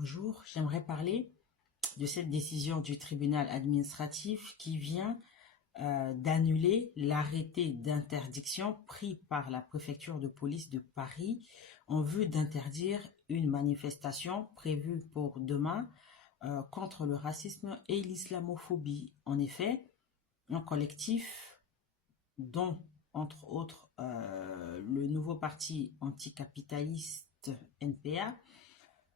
Bonjour, j'aimerais parler de cette décision du tribunal administratif qui vient d'annuler l'arrêté d'interdiction pris par la préfecture de police de Paris en vue d'interdire une manifestation prévue pour demain contre le racisme et l'islamophobie. En effet, un collectif dont, entre autres, le nouveau parti anticapitaliste NPA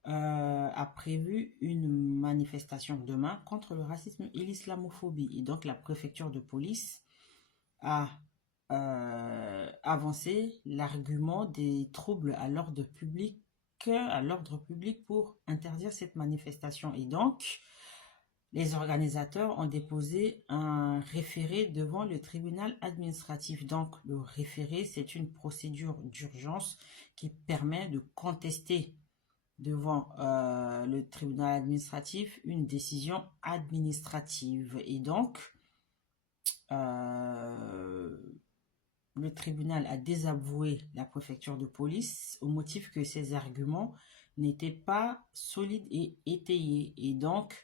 a prévu une manifestation demain contre le racisme et l'islamophobie. Et donc la préfecture de police a avancé l'argument des troubles à l'ordre public pour interdire cette manifestation. Et donc, les organisateurs ont déposé un référé devant le tribunal administratif. Donc, le référé, c'est une procédure d'urgence qui permet de contester devant le tribunal administratif une décision administrative. Et donc, le tribunal a désavoué la préfecture de police au motif que ses arguments n'étaient pas solides et étayés. Et donc,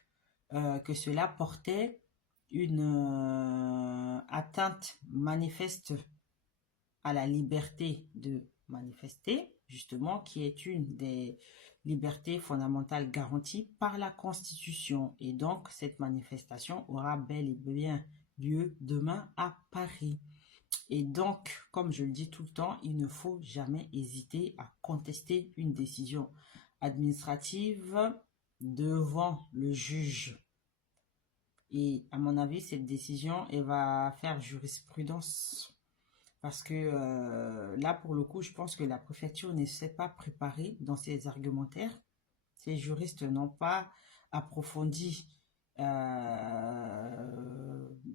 que cela portait une atteinte manifeste à la liberté de manifester, justement, qui est une des libertés fondamentales garanties par la Constitution. Et donc, cette manifestation aura bel et bien lieu demain à Paris. Et donc, comme je le dis tout le temps, il ne faut jamais hésiter à contester une décision administrative devant le juge. Et à mon avis, cette décision, elle va faire jurisprudence. Parce que là, pour le coup, je pense que la préfecture ne s'est pas préparée dans ses argumentaires. Ces juristes n'ont pas approfondi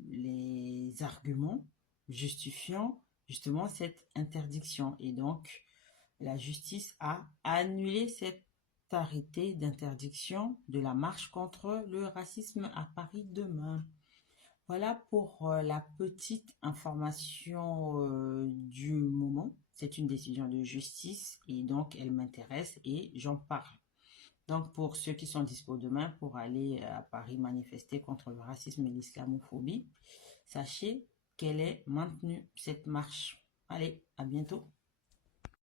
les arguments justifiant justement cette interdiction. Et donc, la justice a annulé cet arrêté d'interdiction de la marche contre le racisme à Paris demain. Voilà pour la petite information du moment. C'est une décision de justice et donc elle m'intéresse et j'en parle. Donc pour ceux qui sont dispo demain pour aller à Paris manifester contre le racisme et l'islamophobie, sachez qu'elle est maintenue, cette marche. Allez, à bientôt.